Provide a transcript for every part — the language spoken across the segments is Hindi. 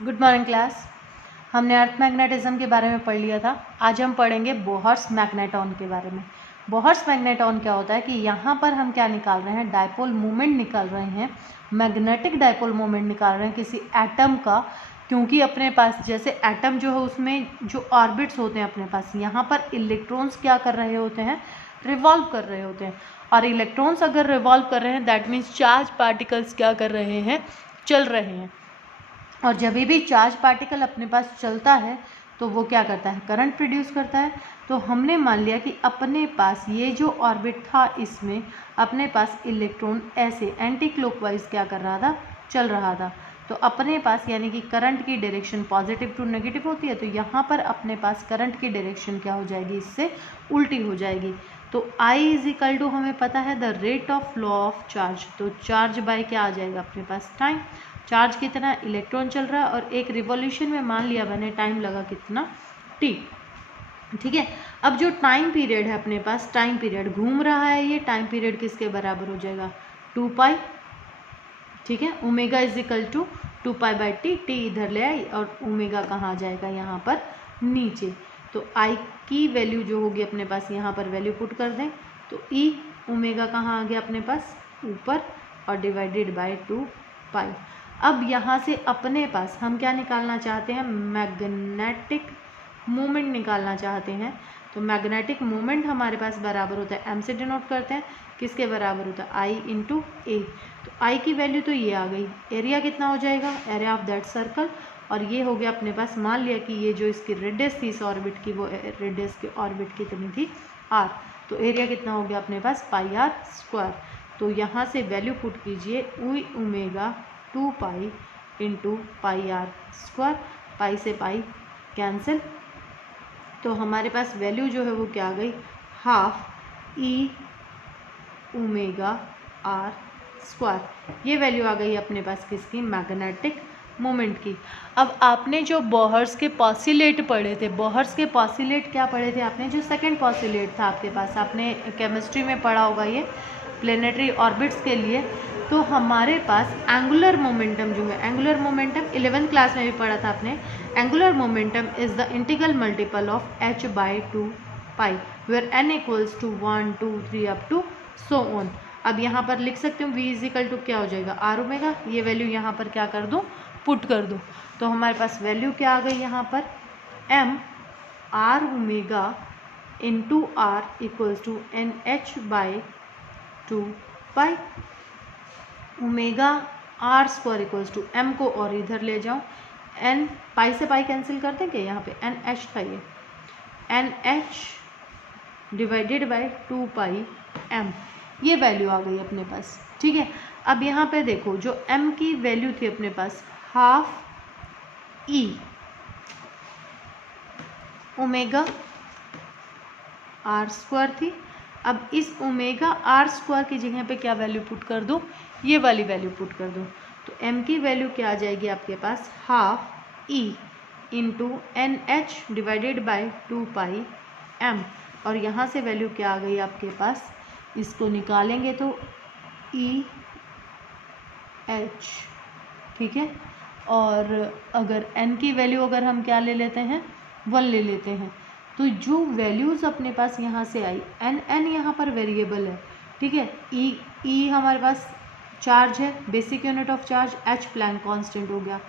Good morning class. हमने अर्थ मैग्नेटिज्म के बारे में पढ़ लिया था। आज हम पढ़ेंगे बोहर्स मैग्नेटॉन के बारे में। बोहर्स मैग्नेटॉन क्या होता है कि यहाँ पर हम क्या निकाल रहे हैं, डायपोल मोमेंट निकाल रहे हैं, मैग्नेटिक डायपोल मोमेंट निकाल रहे हैं किसी एटम का। क्योंकि अपने पास जैसे एटम जो है उसमें जो ऑर्बिट्स होते हैं अपने पास, यहाँ पर इलेक्ट्रॉन्स क्या कर रहे होते हैं, रिवॉल्व कर रहे होते हैं। और इलेक्ट्रॉन्स अगर रिवॉल्व कर रहे हैं दैट मीन्स चार्ज पार्टिकल्स क्या कर रहे हैं, चल रहे हैं। और जब भी चार्ज पार्टिकल अपने पास चलता है तो वो क्या करता है, करंट प्रोड्यूस करता है। तो हमने मान लिया कि अपने पास ये जो ऑर्बिट था इसमें अपने पास इलेक्ट्रॉन ऐसे एंटी क्लॉकवाइज क्या कर रहा था, चल रहा था। तो अपने पास यानी कि करंट की डायरेक्शन पॉजिटिव टू नेगेटिव होती है, तो यहाँ पर अपने पास करंट की डायरेक्शन क्या हो जाएगी, इससे उल्टी हो जाएगी। तो I इज इक्वल टू हमें पता है the rate of flow of charge. तो चार्ज बाय क्या आ जाएगा अपने पास, टाइम। चार्ज कितना, इलेक्ट्रॉन चल रहा है और एक रिवॉल्यूशन में मान लिया मैंने टाइम लगा कितना, t। ठीक है। अब जो टाइम पीरियड है अपने पास, टाइम पीरियड घूम रहा है, ये टाइम पीरियड किसके बराबर हो जाएगा, 2π। ठीक है, omega is equal to 2π/t। T इधर ले आई और ओमेगा कहाँ आ जाएगा, यहाँ पर नीचे। तो आई की वैल्यू जो होगी अपने पास, यहाँ पर वैल्यू पुट कर दें तो ई ओमेगा कहाँ आ गया अपने पास, ऊपर, और डिवाइडेड बाय 2π। अब यहाँ से अपने पास हम क्या निकालना चाहते हैं, मैग्नेटिक मोमेंट निकालना चाहते हैं। तो मैग्नेटिक मोमेंट हमारे पास बराबर होता है, एम से डिनोट करते हैं, किसके बराबर होता है, आई इंटू ए। तो आई की वैल्यू तो ये आ गई, एरिया कितना हो जाएगा, एरिया ऑफ दैट सर्कल। और ये हो गया अपने पास, मान लिया कि ये जो इसकी रेडियस थी इस ऑर्बिट की, वो रेडियस की ऑर्बिट कितनी थी, आर। तो एरिया कितना हो गया अपने पास, πr²। तो यहाँ से वैल्यू पुट कीजिए, ui ओमेगा 2π इंटू πr²। पाई से पाई कैंसिल, तो हमारे पास वैल्यू जो है वो क्या आ गई, हाफ ई ओमेगा r²। ये वैल्यू आ गई अपने पास किसकी, मैग्नेटिक मोमेंट की। अब आपने जो बोहर्स के पॉस्युलेट पढ़े थे, बोहर्स के पॉस्युलेट क्या पढ़े थे आपने, जो सेकंड पॉस्युलेट था आपके पास, आपने केमिस्ट्री में पढ़ा होगा ये प्लेनेटरी ऑर्बिट्स के लिए। तो हमारे पास एंगुलर मोमेंटम जो है, एंगुलर मोमेंटम 11th क्लास में भी पढ़ा था आपने। Angular momentum is the integral multiple of h/2π where n equals to 1 2 3 up to so on. अब यहाँ पर लिख सकते हो v इज इक्वल टू क्या हो जाएगा, आर ओमेगा। ये वैल्यू यहाँ पर क्या कर दूँ, पुट कर दूँ। तो हमारे पास वैल्यू क्या आ गई यहाँ पर, m r omega into R equals to nh/2π। Omega r² equals to m को और इधर ले जाओ, n पाई से पाई कैंसिल कर देंगे, यहाँ पे NH था, ये NH डिवाइडेड बाय 2πm। ये वैल्यू आ गई अपने पास। ठीक है। अब यहाँ पे देखो जो m की वैल्यू थी अपने पास, हाफ ई ओमेगा r² थी। अब इस ओमेगा r² की जगह पे क्या वैल्यू पुट कर दूँ, ये वाली वैल्यू पुट कर दूँ। तो m की वैल्यू क्या आ जाएगी आपके पास, half E into NH divided by 2πm। और यहाँ से वैल्यू क्या आ गई आपके पास, इसको निकालेंगे तो EH। ठीक है। और अगर n की वैल्यू अगर हम क्या ले लेते हैं, 1 ले लेते हैं, तो जो वैल्यूज़ अपने पास यहाँ से आई, n यहाँ पर वेरिएबल है। ठीक है। ई हमारे पास चार्ज है, basic unit of charge, h Planck constant हो गया,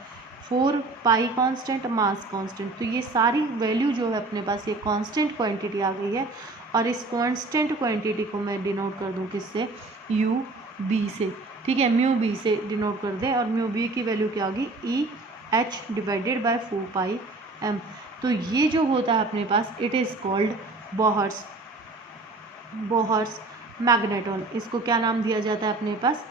4π कांस्टेंट, मास कांस्टेंट। तो ये सारी वैल्यू जो है अपने पास, ये कांस्टेंट क्वांटिटी आ गई है। और इस कांस्टेंट क्वांटिटी को मैं डिनोट कर दूँ किससे, यू बी से। ठीक है, म्यू बी से डिनोट कर दें, और म्यू बी की वैल्यू क्या होगी, EH डिवाइडेड बाय 4πm। तो ये जो होता है अपने पास, it is called Bohr's magneton. इसको क्या नाम दिया जाता है अपने पास,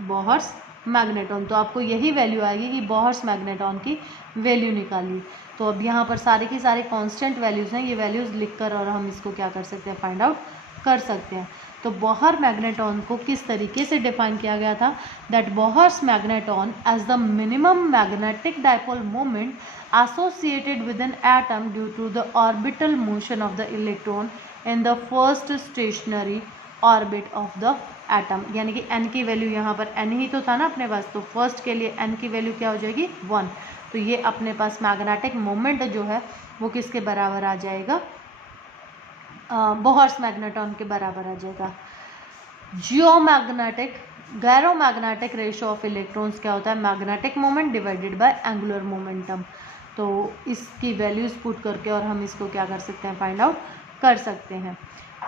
बोहर्स मैग्नेटॉन। तो आपको यही वैल्यू आएगी कि बोहर्स मैग्नेटॉन की वैल्यू निकालिए। तो अब यहाँ पर सारे की सारे कांस्टेंट वैल्यूज़ हैं, ये वैल्यूज़ लिखकर और हम इसको क्या कर सकते हैं, फाइंड आउट कर सकते हैं। तो बोहर मैग्नेटॉन को किस तरीके से डिफाइन किया गया था, that Bohr's magneton as the minimum magnetic dipole moment associated with an atom due to the orbital motion of the electron in the first stationary orbit of the atom। यानी कि n की वैल्यू यहाँ पर n ही तो था ना अपने पास, तो फर्स्ट के लिए n की वैल्यू क्या हो जाएगी, 1। तो ये अपने पास मैग्नेटिक मोमेंट जो है वो किसके बराबर आ जाएगा, बोहर्स मैग्नेटॉन के बराबर आ जाएगा। जियोमैग्नेटिक गैरोमैग्नेटिक रेशियो ऑफ इलेक्ट्रॉन्स क्या होता है, magnetic moment divided bye angular momentum. तो इसकी वैल्यूज़ पुट करके और हम इसको क्या कर सकते हैं, फाइंड आउट कर सकते हैं।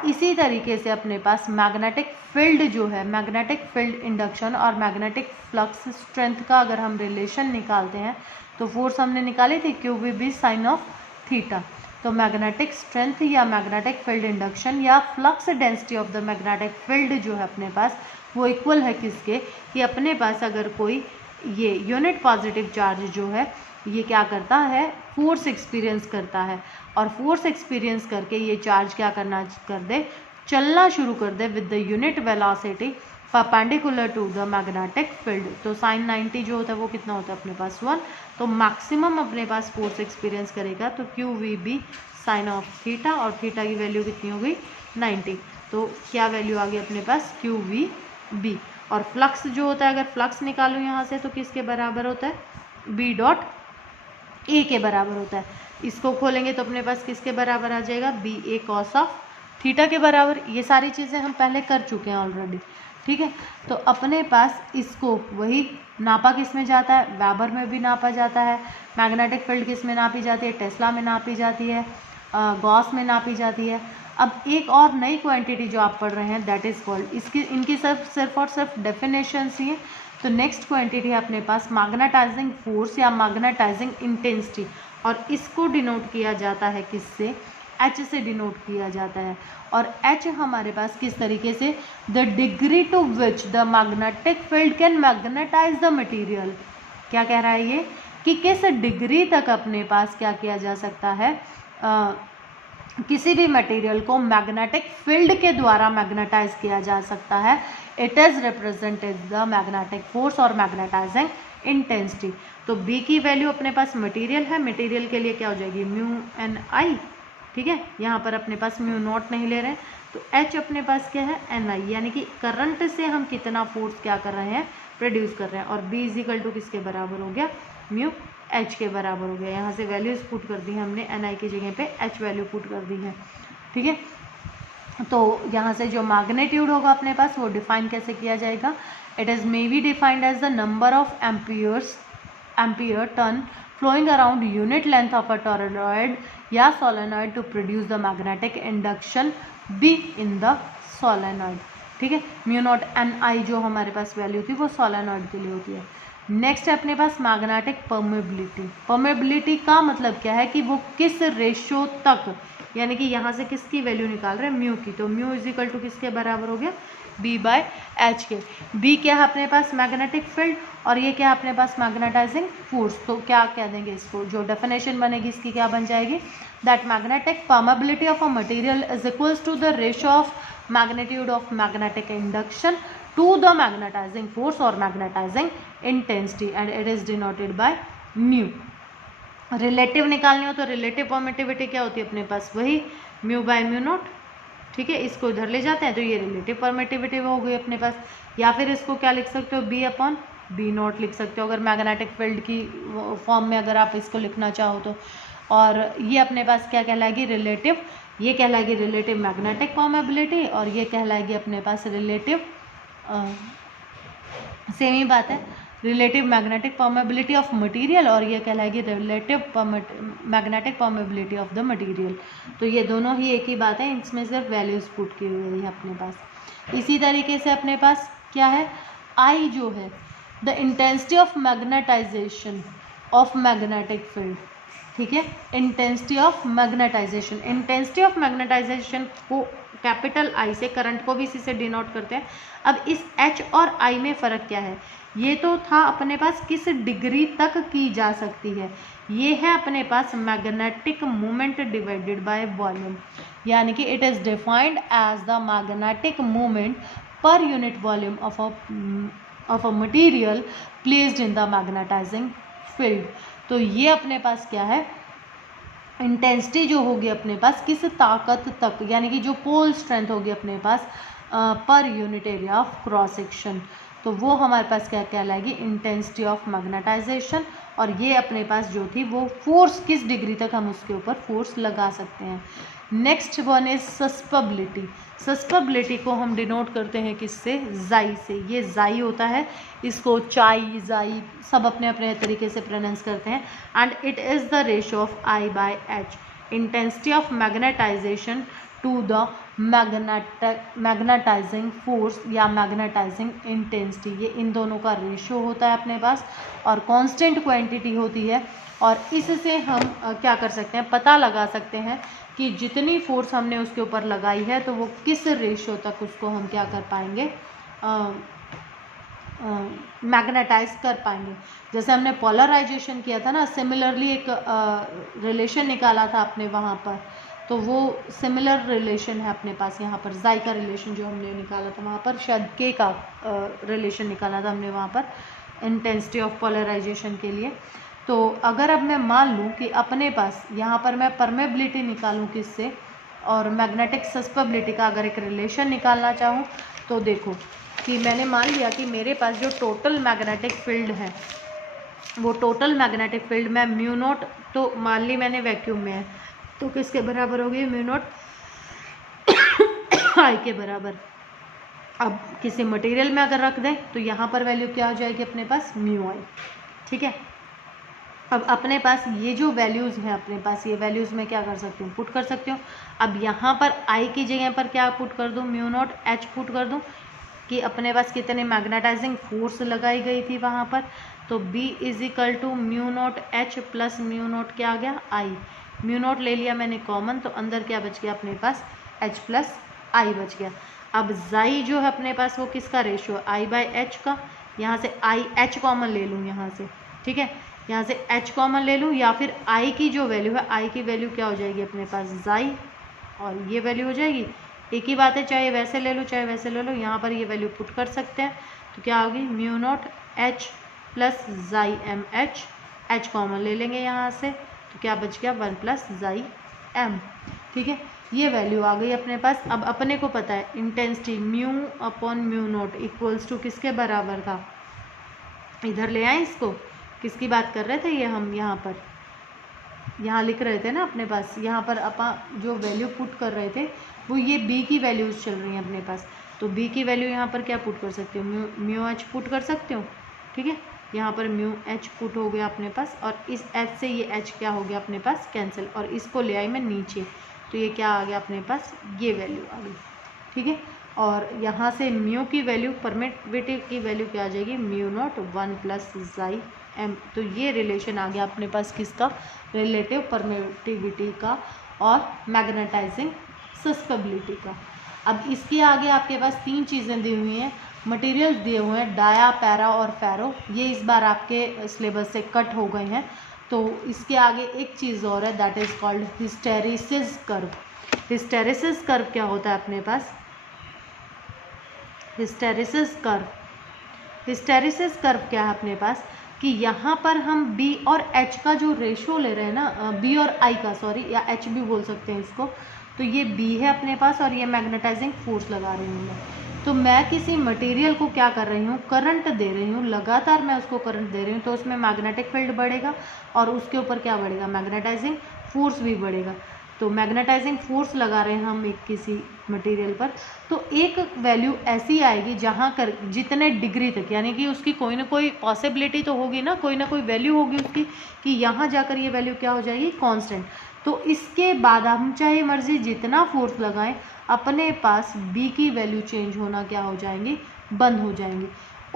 इसी तरीके से अपने पास मैग्नेटिक फील्ड जो है, मैग्नेटिक फील्ड इंडक्शन और मैग्नेटिक फ्लक्स स्ट्रेंथ का अगर हम रिलेशन निकालते हैं तो फोर्स हमने निकाली थी QVB साइन ऑफ थीटा। तो मैग्नेटिक स्ट्रेंथ या मैग्नेटिक फील्ड इंडक्शन या flux density of the magnetic field जो है अपने पास वो इक्वल है किसके, कि अपने पास अगर कोई ये यूनिट पॉजिटिव चार्ज जो है ये क्या करता है, फोर्स एक्सपीरियंस करता है, और फोर्स एक्सपीरियंस करके ये चार्ज क्या करना कर दे, चलना शुरू कर दे with the unit velocity perpendicular to the magnetic field. तो साइन 90 जो होता है वो कितना होता है अपने पास 1। तो मैक्सिमम अपने पास फोर्स एक्सपीरियंस करेगा तो QVB साइन ऑफ थीटा, और थीटा की वैल्यू कितनी हो गई 90। तो क्या वैल्यू आ गई अपने पास QVB। और फ्लक्स जो होता है, अगर फ्लक्स निकालो यहाँ से तो किसके बराबर होता है, B डॉट A के बराबर होता है। इसको खोलेंगे तो अपने पास किसके बराबर आ जाएगा, BA कॉस ऑफ थीटा के बराबर। ये सारी चीज़ें हम पहले कर चुके हैं ऑलरेडी, ठीक है। तो अपने पास इसको वही नापा किस में जाता है, वेबर में भी नापा जाता है। मैग्नेटिक फील्ड किस में नापी जाती है, टेस्ला में नापी जाती है, गॉस में नापी जाती है। अब एक और नई क्वांटिटी जो आप पढ़ रहे हैं दैट इज़ कॉल्ड, इनकी सिर्फ और सिर्फ डेफिनेशंस ही है। तो नेक्स्ट क्वांटिटी है अपने पास मैग्नेटाइजिंग फोर्स या मैग्नेटाइजिंग इंटेंसिटी, और इसको डिनोट किया जाता है किससे, H से डिनोट किया जाता है। और H हमारे पास किस तरीके से, the degree to which the magnetic field can magnetize the material. क्या कह रहा है ये, कि किस डिग्री तक अपने पास क्या किया जा सकता है, किसी भी मटेरियल को मैग्नेटिक फील्ड के द्वारा मैग्नेटाइज किया जा सकता है। It is represented the magnetic force और मैग्नेटाइजिंग इंटेंसिटी। तो B की वैल्यू अपने पास मटेरियल है, मटेरियल के लिए क्या हो जाएगी μNI, ठीक है। यहाँ पर अपने पास μ0 नहीं ले रहे हैं, तो H अपने पास क्या है NI, यानी कि करंट से हम कितना फोर्स क्या कर रहे हैं, प्रोड्यूस कर रहे हैं। और B इजिकल किसके बराबर हो गया, μH के बराबर हो गया। यहाँ से वैल्यूज पुट कर दी हमने, NI की जगह पे H वैल्यू पुट कर दी है, ठीक है। तो यहाँ से जो मैग्नीट्यूड होगा अपने पास वो डिफाइन कैसे किया जाएगा, it is may be defined as the number of ampere turn flowing around unit length of a toroid या solenoid to produce the magnetic induction B in the solenoid, ठीक है। μ0 NI जो हमारे पास वैल्यू थी वो सोलेनॉइड के लिए होती है। नेक्स्ट है अपने पास मैग्नेटिक परमेबिलिटी। परमेबिलिटी का मतलब क्या है कि वो किस रेशो तक, यानी कि यहाँ से किसकी वैल्यू निकाल रहे हैं, म्यू की। तो म्यू इजिकल टू किसके बराबर हो गया, B/H के। B क्या है अपने पास, मैग्नेटिक फील्ड, और ये क्या है अपने पास, मैग्नेटाइजिंग फोर्स। तो क्या कह देंगे इसको, जो डेफिनेशन बनेगी इसकी क्या बन जाएगी, that magnetic permeability of a material is equals to the ratio of magnitude of magnetic induction to the magnetising force और magnetising intensity, and it is denoted by mu. Relative निकालनी हो तो रिलेटिव परमिटिविटी क्या होती है अपने पास, वही μ/μ0, ठीक है। इसको इधर ले जाते हैं तो ये रिलेटिव परमिटिविटी हो गई अपने पास। या फिर इसको क्या लिख सकते हो, B/B0 लिख सकते हो अगर मैग्नेटिक फील्ड की फॉर्म में अगर आप इसको लिखना चाहो तो। और ये अपने पास क्या कहलाएगी, रिलेटिव, ये कहलाएगी रिलेटिव मैग्नेटिक परमेबिलिटी, और ये कहलाएगी अपने पास रिलेटिव, सेम ही बात है, relative magnetic permeability of material, और ये कहलाएगी relative magnetic permeability of the material. तो ये दोनों ही एक ही बात है, इसमें सिर्फ वैल्यूज पुट की हुई है अपने पास। इसी तरीके से अपने पास क्या है, आई जो है the intensity of magnetisation of magnetic field, ठीक है। Intensity of magnetisation, intensity of magnetisation को कैपिटल आई से, करंट को भी इसी से डिनोट करते हैं। अब इस H और I में फ़र्क क्या है, ये तो था अपने पास किस डिग्री तक की जा सकती है, ये है अपने पास magnetic moment divided by volume, यानी कि it is defined as the magnetic moment per unit volume of a material placed in the magnetising field. तो ये अपने पास क्या है, इंटेंसिटी जो होगी अपने पास किस ताकत तक, यानी कि जो पोल स्ट्रेंथ होगी अपने पास per unit area of cross section. तो वो हमारे पास क्या कहलाएगी, इंटेंसिटी ऑफ मैग्नेटाइजेशन। और ये अपने पास जो थी वो फोर्स, किस डिग्री तक हम उसके ऊपर फोर्स लगा सकते हैं। Next one is susceptibility. Susceptibility को हम डिनोट करते हैं किससे, जाई से। ये जाई होता है, इसको चाई, जाई सब अपने अपने तरीके से प्रोनाउंस करते हैं। And it is the ratio of I by H, intensity of magnetization to the magnetising force या मैग्नेटाइजिंग इंटेंसिटी। ये इन दोनों का रेशियो होता है अपने पास और कांस्टेंट क्वांटिटी होती है। और इससे हम क्या कर सकते हैं, पता लगा सकते हैं कि जितनी फोर्स हमने उसके ऊपर लगाई है तो वो किस रेशियो तक उसको हम क्या कर पाएंगे, मैग्नेटाइज कर पाएंगे। जैसे हमने पोलराइजेशन किया था ना, सिमिलरली एक रिलेशन निकाला था आपने वहाँ पर, तो वो सिमिलर रिलेशन है अपने पास यहाँ पर। जाई का रिलेशन जो हमने निकाला था वहाँ पर, शायद के का रिलेशन निकाला था हमने वहाँ पर इंटेंसिटी ऑफ पोलराइजेशन के लिए। तो अगर अब मैं मान लूँ कि अपने पास यहाँ पर मैं परमेबिलिटी निकालूँ किससे और मैग्नेटिक सस्पेबिलिटी का अगर एक रिलेशन निकालना चाहूँ, तो देखो कि मैंने मान लिया कि मेरे पास जो टोटल मैग्नेटिक फील्ड है, वो टोटल मैग्नेटिक फील्ड में म्यू नॉट, तो मान ली मैंने वैक्यूम में है, तो किसके बराबर होगी, म्यू नॉट आई के बराबर। अब किसी मटेरियल में अगर रख दें तो यहाँ पर वैल्यू क्या हो जाएगी अपने पास, म्यू आई। ठीक है, अब अपने पास ये जो वैल्यूज़ हैं अपने पास, ये वैल्यूज़ मैं क्या कर सकती हूँ, पुट कर सकती हूँ। अब यहाँ पर आई की जगह पर क्या पुट कर दूँ, म्यू नॉट एच पुट कर दूँ कि अपने पास कितने मैग्नेटाइजिंग फोर्स लगाई गई थी वहाँ पर। तो B is equal to mu naught H plus mu naught क्या आ गया, आई। म्यू नॉट ले लिया मैंने कॉमन, तो अंदर क्या बच गया अपने पास, एच प्लस आई बच गया। अब जाई जो है अपने पास वो किसका रेशियो, आई बाय एच का। यहाँ से आई एच कॉमन ले लूँ यहाँ से, ठीक है, यहाँ से एच कॉमन ले लूँ, या फिर आई की जो वैल्यू है, आई की वैल्यू क्या हो जाएगी अपने पास, जाई, और ये वैल्यू हो जाएगी। एक ही बात है, चाहे वैसे ले लो चाहे वैसे ले लो, यहाँ पर ये वैल्यू पुट कर सकते हैं। तो क्या होगी, म्यू नॉट एच प्लस जाई एम एच, एच कॉमन ले लेंगे यहाँ से, तो क्या बच गया, 1 प्लस जाई एम। ठीक है, ये वैल्यू आ गई अपने पास। अब अपने को पता है intensity mu upon mu naught equals to किसके बराबर था, इधर ले आए इसको, किसकी बात कर रहे थे ये हम, यहाँ पर यहाँ लिख रहे थे ना अपने पास, यहाँ पर अपन जो वैल्यू पुट कर रहे थे वो ये B की वैल्यूज़ चल रही हैं अपने पास। तो B की वैल्यू यहाँ पर क्या पुट कर सकती हूँ, म्यू एच पुट कर सकते हो। ठीक है, यहाँ पर म्यू एच पुट हो गया अपने पास, और इस एच से ये एच क्या हो गया अपने पास, कैंसिल, और इसको ले आई मैं नीचे, तो ये क्या आ गया अपने पास, ये वैल्यू आ गई। ठीक है, और यहाँ से म्यू की वैल्यू, परमिटिविटी की वैल्यू क्या आ जाएगी, म्यू नॉट 1 प्लस जाई एम। तो ये रिलेशन आ गया अपने पास किसका, रिलेटिव परमिटिविटी का और मैग्नेटाइजिंग सस्पेबिलिटी का। अब इसके आगे आपके पास 3 चीज़ें दी हुई हैं, मटेरियल्स दिए हुए हैं, डाया, पैरा और फेरो। ये इस बार आपके सिलेबस से कट हो गए हैं। तो इसके आगे एक चीज़ और है, that is called hysteresis curve. Hysteresis curve क्या होता है अपने पास, हिस्टेरिसिस कर्व, हिस्टेरिसिस कर्व क्या है अपने पास कि यहाँ पर हम B और H का जो रेशो ले रहे हैं ना, B और I का, सॉरी, या H भी बोल सकते हैं इसको, तो ये B है अपने पास और ये मैग्नेटाइजिंग फोर्स लगा रही हूँ मैं। तो मैं किसी मटेरियल को क्या कर रही हूँ, करंट दे रही हूँ, लगातार मैं उसको करंट दे रही हूँ, तो उसमें मैग्नेटिक फील्ड बढ़ेगा और उसके ऊपर क्या बढ़ेगा, मैग्नेटाइजिंग फोर्स भी बढ़ेगा। तो मैग्नेटाइजिंग फोर्स लगा रहे हैं हम एक किसी मटेरियल पर, तो एक वैल्यू ऐसी आएगी जहाँ कर जितने डिग्री तक, यानी कि उसकी कोई ना कोई पॉसिबिलिटी तो होगी ना कोई वैल्यू होगी उसकी कि यहाँ जाकर ये वैल्यू क्या हो जाएगी, कांस्टेंट। तो इसके बाद हम चाहे मर्जी जितना फोर्स लगाएं, अपने पास B की वैल्यू चेंज होना क्या हो जाएंगी, बंद हो जाएंगी।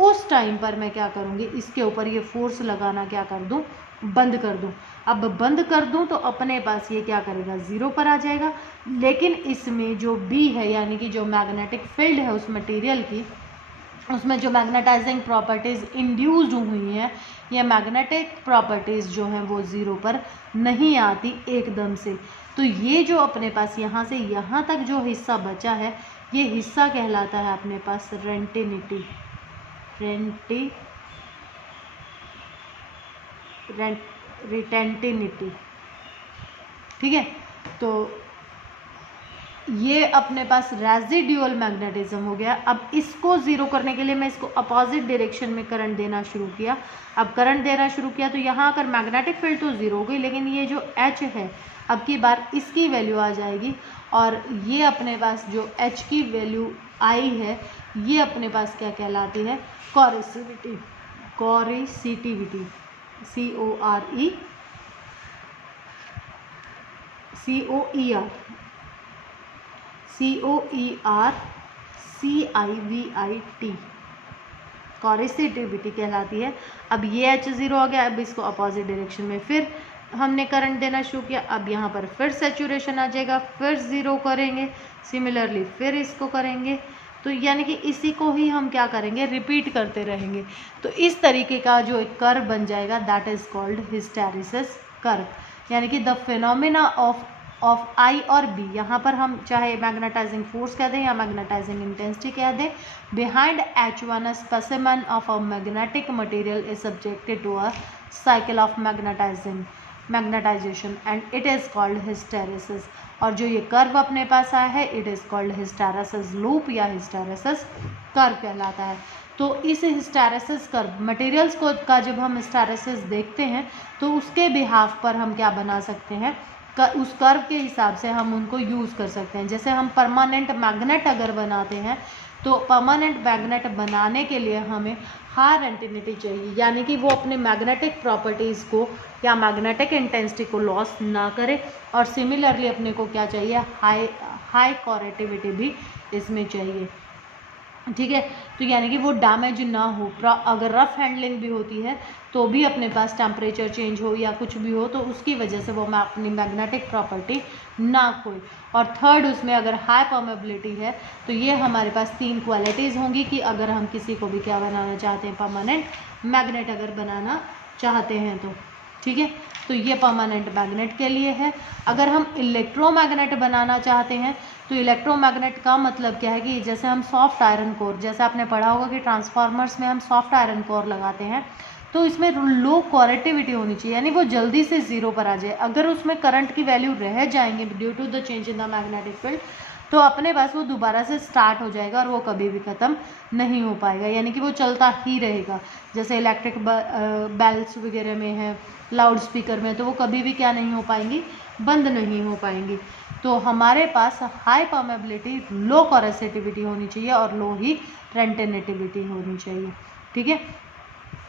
उस टाइम पर मैं क्या करूँगी, इसके ऊपर ये फोर्स लगाना क्या कर दूँ, बंद कर दूँ। अब बंद कर दूं तो अपने पास ये क्या करेगा, 0 पर आ जाएगा। लेकिन इसमें जो B है, यानी कि जो मैग्नेटिक फील्ड है उस मटेरियल की, उसमें जो मैग्नेटाइजिंग प्रॉपर्टीज़ इंड्यूस्ड हुई हैं, ये मैग्नेटिक प्रॉपर्टीज़ जो हैं वो 0 पर नहीं आती एकदम से। तो ये जो अपने पास यहाँ से यहाँ तक जो हिस्सा बचा है, ये हिस्सा कहलाता है अपने पास रेंटिनिटी, रिटेंटिनिटी। ठीक है, तो ये अपने पास रेजिड्यूअल मैग्नेटिज्म हो गया। अब इसको ज़ीरो करने के लिए मैं इसको अपोजिट डायरेक्शन में करंट देना शुरू किया। अब करंट देना शुरू किया तो यहाँ आकर मैग्नेटिक फील्ड तो ज़ीरो हो गई, लेकिन ये जो H है अब की बार इसकी वैल्यू आ जाएगी, और ये अपने पास जो H की वैल्यू आई है ये अपने पास क्या कहलाती है, कोरिसिविटी। कोरिसिटिविटी, CORCIVIT, कोरिसिटिविटी कहलाती है। अब ये H ज़ीरो हो गया। अब इसको अपोजिट डायरेक्शन में फिर हमने करंट देना शुरू किया। अब यहाँ पर फिर सैचुरेशन आ जाएगा, फिर ज़ीरो करेंगे, सिमिलरली फिर इसको करेंगे। तो यानी कि इसी को ही हम क्या करेंगे, रिपीट करते रहेंगे। तो इस तरीके का जो एक कर्व बन जाएगा that is called hysteresis curve, यानी कि द फिनोमिना ऑफ आई और बी, यहाँ पर हम चाहे मैग्नेटाइजिंग फोर्स कह दें या मैग्नेटाइजिंग इंटेंसिटी कह दें, behind H1 a specimen of a magnetic material is subjected to a cycle of magnetization and it is called hysteresis। और जो ये कर्व अपने पास आया है it is called hysteresis loop या हिस्टैरिसीस कर्व कहलाता है। तो इस हिस्टैरिसीस कर्व मटेरियल्स को का जब हम हिस्टैरिसीस देखते हैं तो उसके बिहाफ पर हम क्या बना सकते हैं, उस कर्व के हिसाब से हम उनको यूज़ कर सकते हैं। जैसे हम परमानेंट मैग्नेट अगर बनाते हैं तो परमानेंट मैग्नेट बनाने के लिए हमें हायर एंटिनिटी चाहिए, यानी कि वो अपने मैग्नेटिक प्रॉपर्टीज़ को या मैग्नेटिक इंटेंसिटी को लॉस ना करे, और सिमिलरली अपने को क्या चाहिए, हाई कोरेटिविटी भी इसमें चाहिए। ठीक है, तो यानी कि वो डैमेज ना हो। अगर रफ हैंडलिंग भी होती है तो भी अपने पास टेम्परेचर चेंज हो या कुछ भी हो तो उसकी वजह से वो अपनी मैग्नेटिक प्रॉपर्टी ना खोए। और थर्ड उसमें अगर हाई परमेबिलिटी है तो ये हमारे पास तीन क्वालिटीज़ होंगी कि अगर हम किसी को भी क्या बनाना चाहते हैं, परमानेंट मैग्नेट अगर बनाना चाहते हैं तो। ठीक है, तो ये परमानेंट मैग्नेट के लिए है। अगर हम इलेक्ट्रोमैग्नेट बनाना चाहते हैं तो इलेक्ट्रोमैग्नेट का मतलब क्या है कि जैसे हम सॉफ्ट आयरन कोर, जैसे आपने पढ़ा होगा कि ट्रांसफार्मर्स में हम सॉफ्ट आयरन कोर लगाते हैं तो इसमें लो कोरेटिविटी होनी चाहिए, यानी वो जल्दी से ज़ीरो पर आ जाए। अगर उसमें करंट की वैल्यू रह जाएंगे due to the change in the magnetic field तो अपने पास वो दोबारा से स्टार्ट हो जाएगा और वो कभी भी ख़त्म नहीं हो पाएगा, यानी कि वो चलता ही रहेगा। जैसे इलेक्ट्रिक बेल्स वगैरह में है, लाउड स्पीकर में, तो वो कभी भी क्या नहीं हो पाएंगी, बंद नहीं हो पाएंगी। तो हमारे पास हाई परमेबिलिटी, लो कोरेसिटिविटी होनी चाहिए और लो ही रेंटेनेटिविटी होनी चाहिए। ठीक है,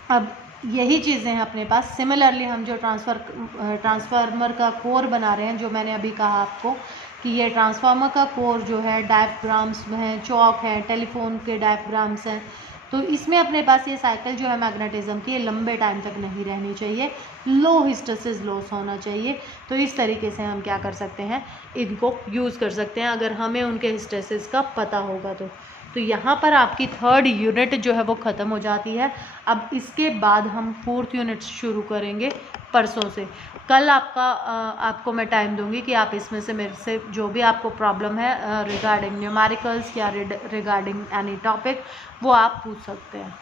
अब यही चीज़ें हैं अपने पास। सिमिलरली हम जो ट्रांसफार्मर का कोर बना रहे हैं, जो मैंने अभी कहा आपको कि ये ट्रांसफार्मर का कोर जो है डायफ्राम्स हैं, चौक हैं, टेलीफोन के डायफ्राम्स हैं, तो इसमें अपने पास ये साइकिल जो है मैग्नेटिज्म की, ये लंबे टाइम तक नहीं रहनी चाहिए, लो हिस्टेरिसिस लॉस होना चाहिए। तो इस तरीके से हम क्या कर सकते हैं, इनको यूज़ कर सकते हैं अगर हमें उनके हिस्टेरिसिस का पता होगा तो यहाँ पर आपकी थर्ड यूनिट जो है वो ख़त्म हो जाती है। अब इसके बाद हम फोर्थ यूनिट शुरू करेंगे परसों से। कल आपको मैं टाइम दूंगी कि आप इसमें से मेरे से जो भी आपको प्रॉब्लम है रिगार्डिंग न्यूमेरिकल्स या रिगार्डिंग एनी टॉपिक वो आप पूछ सकते हैं।